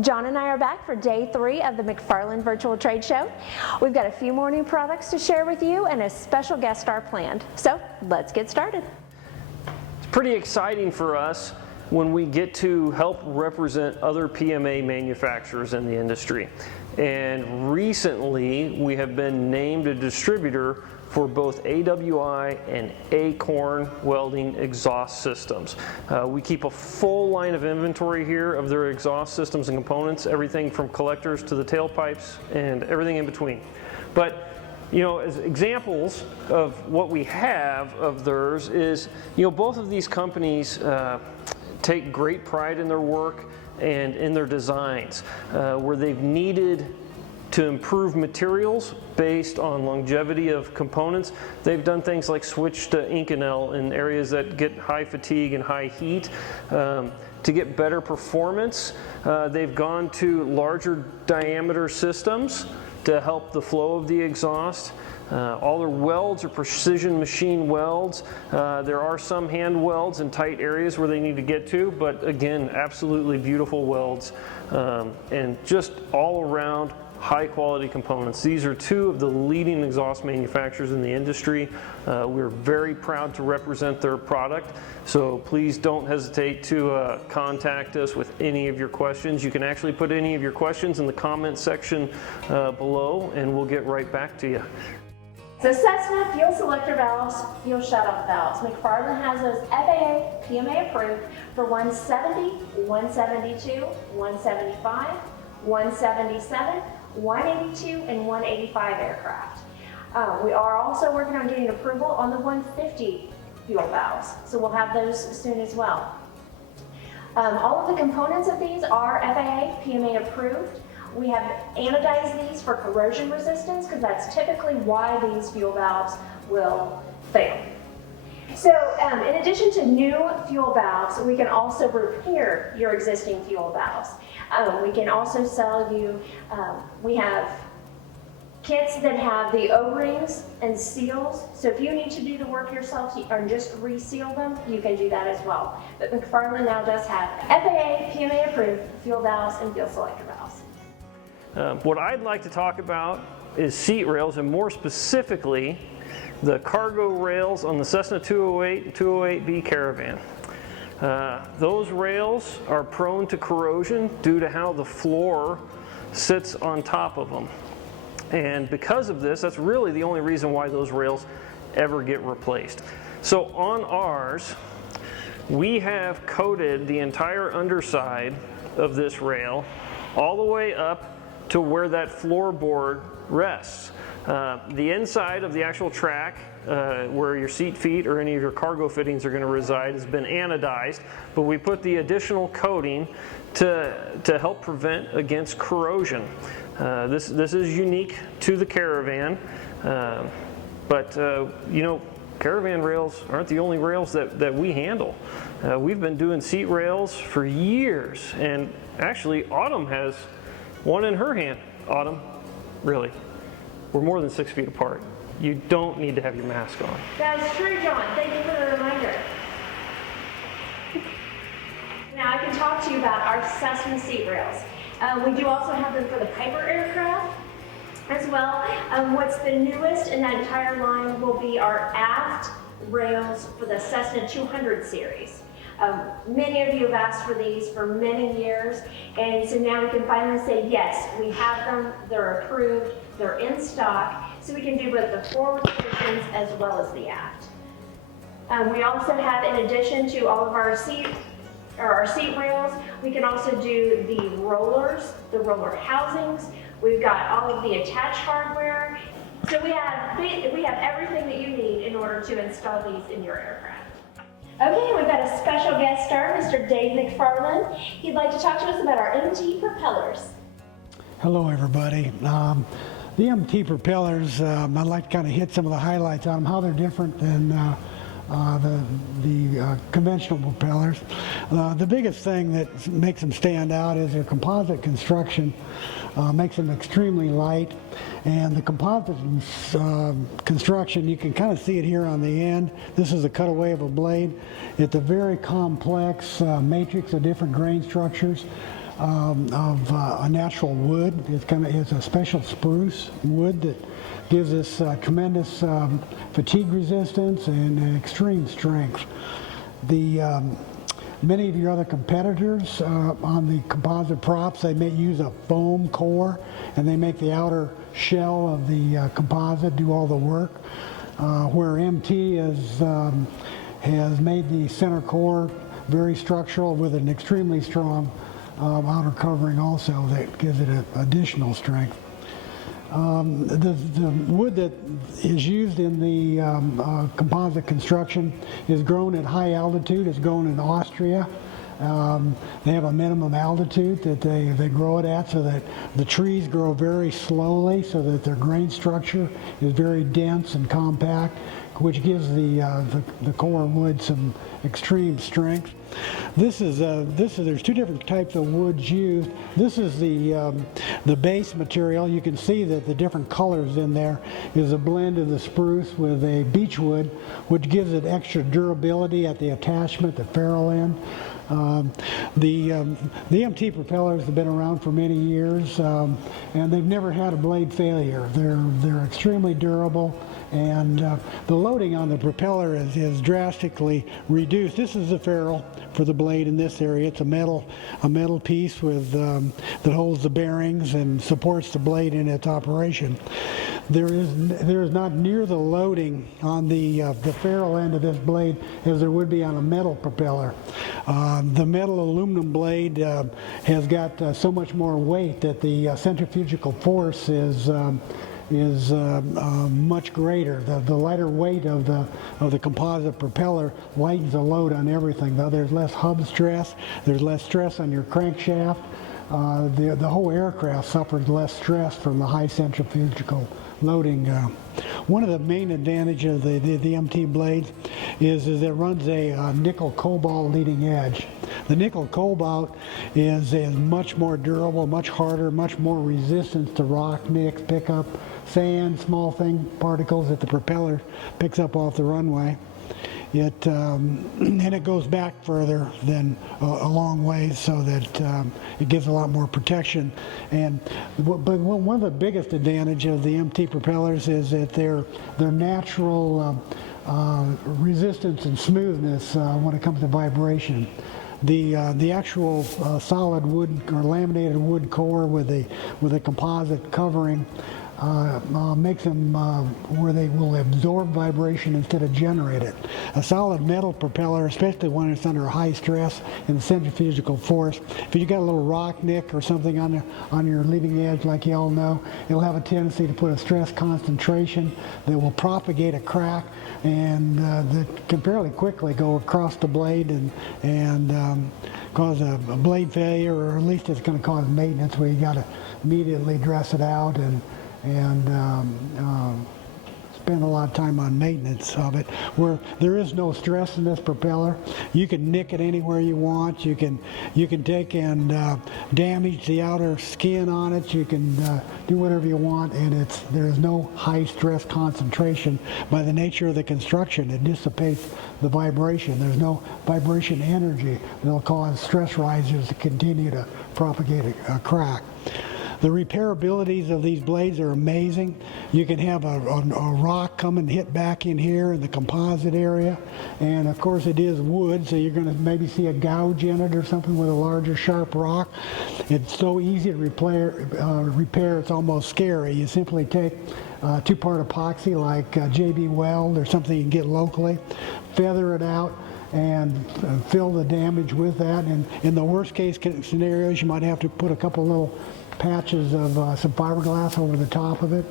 John and I are back for day 3 of the McFarlane Virtual Trade Show. We've got a few more new products to share with you and a special guest star planned. So let's get started. It's pretty exciting for us when we get to help represent other PMA manufacturers in the industry. And recently we have been named a distributor for both AWI and Acorn welding exhaust systems. We keep a full line of inventory here of their exhaust systems and components, everything from collectors to the tailpipes and everything in between. But you know, as examples of what we have of theirs is, you know, both of these companies take great pride in their work and in their designs. Where they've needed to improve materials based on longevity of components, they've done things like switch to Inconel in areas that get high fatigue and high heat. To get better performance, they've gone to larger diameter systems to help the flow of the exhaust. All their welds are precision machine welds. There are some hand welds in tight areas where they need to get to, but again, absolutely beautiful welds and just all around high quality components. These are two of the leading exhaust manufacturers in the industry. We're very proud to represent their product, so please don't hesitate to contact us with any of your questions. You can actually put any of your questions in the comment section below and we'll get right back to you. So Cessna fuel selector valves, fuel shutoff valves. McFarlane has those FAA PMA approved for 170, 172, 175, 177, 182, and 185 aircraft. We are also working on getting approval on the 150 fuel valves, so we'll have those soon as well. All of the components of these are FAA PMA approved. We have anodized these for corrosion resistance because that's typically why these fuel valves will fail. So in addition to new fuel valves, we can also repair your existing fuel valves. We can also sell you, we have kits that have the O-rings and seals. So if you need to do the work yourself or just reseal them, you can do that as well. But McFarlane now does have FAA PMA approved fuel valves and fuel selector valves. What I'd like to talk about is seat rails, and more specifically, the cargo rails on the Cessna 208 and 208B Caravan. Those rails are prone to corrosion due to how the floor sits on top of them. And because of this, that's really the only reason why those rails ever get replaced. So on ours, we have coated the entire underside of this rail all the way up to where that floorboard rests. The inside of the actual track, where your seat feet or any of your cargo fittings are going to reside, has been anodized, but we put the additional coating to help prevent against corrosion. This is unique to the Caravan, but you know, Caravan rails aren't the only rails that we handle. We've been doing seat rails for years, and actually Autumn has one in her hand. Autumn, really, we're more than 6 feet apart. You don't need to have your mask on. That's true, John. Thank you for the reminder. Now I can talk to you about our Cessna seat rails. We do also have them for the Piper aircraft as well. What's the newest in that entire line will be our aft rails for the Cessna 200 series. Many of you have asked for these for many years, and so now we can finally say, yes, we have them, they're approved, they're in stock, so we can do both the forward positions as well as the aft. We also have, in addition to all of our seat rails, we can also do the rollers, the roller housings. We've got all of the attached hardware. So we have everything that you need in order to install these in your aircraft. Okay, we've got a special guest star, Mr. Dave McFarlane. He'd like to talk to us about our MT propellers. Hello, everybody. The MT propellers, I'd like to kind of hit some of the highlights on them, how they're different than the conventional propellers. The biggest thing that makes them stand out is their composite construction. Makes them extremely light, and the composite construction, you can kind of see it here on the end. This is a cutaway of a blade. It's a very complex matrix of different grain structures. a natural wood. It's a special spruce wood that gives us tremendous fatigue resistance and extreme strength. Many of your other competitors on the composite props, they may use a foam core, and they make the outer shell of the composite do all the work, where MT has made the center core very structural with an extremely strong outer covering also that gives it additional strength. The wood that is used in the composite construction is grown at high altitude. It's grown in Austria. They have a minimum altitude that they grow it at, so that the trees grow very slowly, so that their grain structure is very dense and compact, which gives the core wood some extreme strength. There's two different types of woods used. This is the base material. You can see that the different colors in there is a blend of the spruce with a beechwood, which gives it extra durability at the attachment, the ferrule end. The MT propellers have been around for many years, and they've never had a blade failure. They're extremely durable, and the loading on the propeller is drastically reduced. This is the ferrule for the blade in this area. It's a metal piece with that holds the bearings and supports the blade in its operation. There is not near the loading on the ferrule end of this blade as there would be on a metal propeller. The metal aluminum blade has got so much more weight that the centrifugal force is much greater. The lighter weight of the composite propeller lightens the load on everything. Though there's less hub stress, there's less stress on your crankshaft. The whole aircraft suffers less stress from the high centrifugal loading. One of the main advantages of the MT blades is it runs a nickel cobalt leading edge. The nickel cobalt is much more durable, much harder, much more resistant to rock, nicks, pickup, sand, small particles that the propeller picks up off the runway. And it goes back further than a long ways, so that it gives a lot more protection. But one of the biggest advantages of the MT propellers is that their natural resistance and smoothness when it comes to vibration. The actual solid wood or laminated wood core with a composite covering makes them where they will absorb vibration instead of generate it. A solid metal propeller, especially when it's under high stress and centrifugal force, if you got a little rock nick or something on your leading edge, like you all know, it'll have a tendency to put a stress concentration that will propagate a crack, and that can fairly quickly go across the blade and cause a blade failure, or at least it's going to cause maintenance where you got to immediately dress it out and spend a lot of time on maintenance of it. Where there is no stress in this propeller, you can nick it anywhere you want. You can take and damage the outer skin on it. You can do whatever you want, and there is no high stress concentration. By the nature of the construction, it dissipates the vibration. There's no vibration energy that'll cause stress risers to continue to propagate a crack. The repairabilities of these blades are amazing. You can have a rock come and hit back in here in the composite area, and of course it is wood, so you're going to maybe see a gouge in it or something with a larger sharp rock. It's so easy to repair, it's almost scary. You simply take two-part epoxy like JB Weld or something you can get locally, feather it out, and fill the damage with that. And in the worst case scenarios, you might have to put a couple little patches of some fiberglass over the top of it.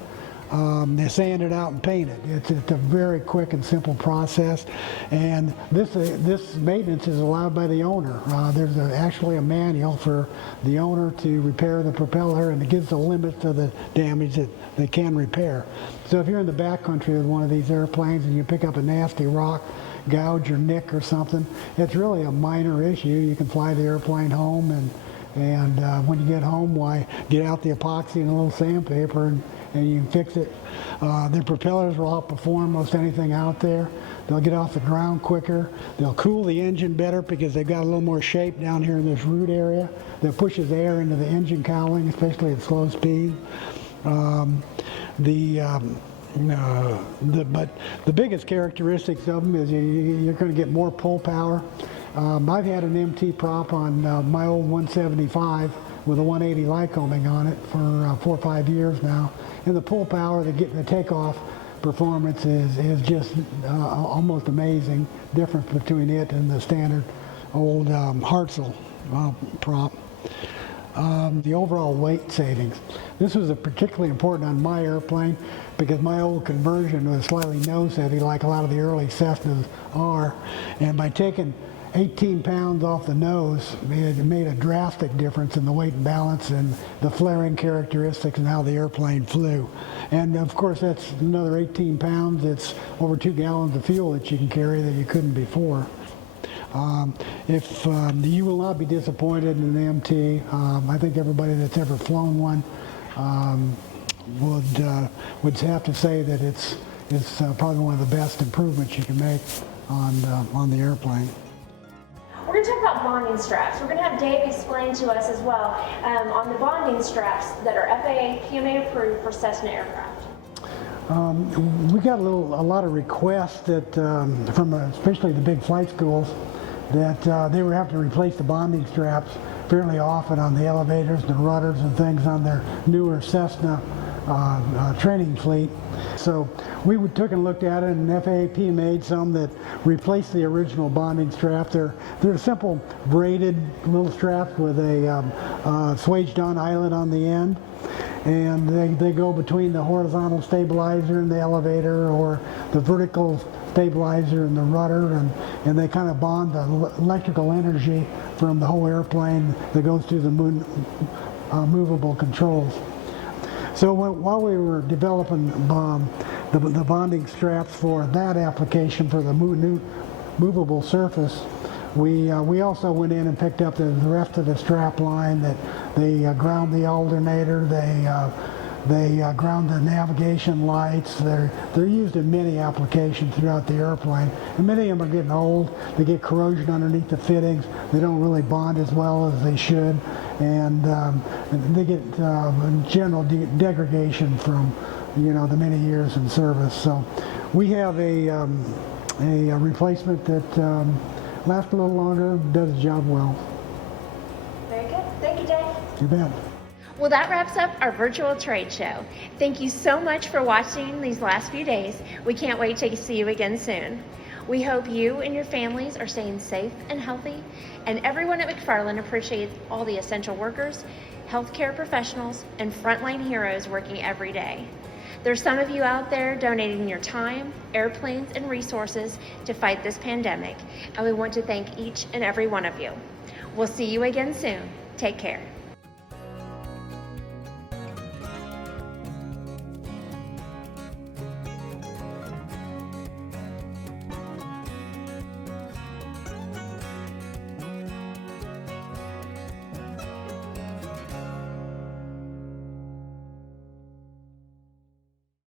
They sand it out and paint it. It's a very quick and simple process, and this maintenance is allowed by the owner. There's actually a manual for the owner to repair the propeller, and it gives the limits of the damage that they can repair. So if you're in the backcountry with one of these airplanes and you pick up a nasty rock, gouge or nick or something, it's really a minor issue. You can fly the airplane home, and when you get home, get out the epoxy and a little sandpaper, and you can fix it. Their propellers will outperform most anything out there. They'll get off the ground quicker. They'll cool the engine better because they've got a little more shape down here in this root area that pushes air into the engine cowling, especially at slow speed. But the biggest characteristics of them is you're going to get more pull power. I've had an MT prop on my old 175 with a 180 Lycoming on it for 4 or 5 years now, and the pull power, the takeoff performance is just almost amazing. Difference between it and the standard old Hartzell prop. The overall weight savings. This was particularly important on my airplane because my old conversion was slightly nose heavy like a lot of the early Cessnas are, and by taking 18 pounds off the nose, it made a drastic difference in the weight and balance and the flaring characteristics and how the airplane flew. And of course that's another 18 pounds, it's over 2 gallons of fuel that you can carry that you couldn't before. You will not be disappointed in an MT. I think everybody that's ever flown one would have to say that it's probably one of the best improvements you can make on the airplane. We're going to talk about bonding straps. We're going to have Dave explain to us as well on the bonding straps that are FAA PMA approved for Cessna aircraft. We got a lot of requests that from especially the big flight schools that they would have to replace the bonding straps fairly often on the elevators, the rudders and things on their newer Cessna training fleet. So we took and looked at it, and FAA made some that replaced the original bonding strap. They're simple braided little straps with a swaged on eyelet on the end, and they go between the horizontal stabilizer in the elevator or the vertical stabilizer in the rudder, and they kind of bond the electrical energy from the whole airplane that goes through the movable controls. So while we were developing the bonding straps for that application for the movable surface, we also went in and picked up the rest of the strap line. That they ground the alternator, they ground the navigation lights. They're used in many applications throughout the airplane, and many of them are getting old. They get corrosion underneath the fittings. They don't really bond as well as they should, and they get general degradation from the many years in service. So we have a replacement that lasts a little longer, does the job well. Very good. Thank you, Dave. You bet. Well, that wraps up our virtual trade show. Thank you so much for watching these last few days. We can't wait to see you again soon. We hope you and your families are staying safe and healthy, and everyone at McFarlane appreciates all the essential workers, healthcare professionals, and frontline heroes working every day. There's some of you out there donating your time, airplanes, and resources to fight this pandemic, and we want to thank each and every one of you. We'll see you again soon. Take care.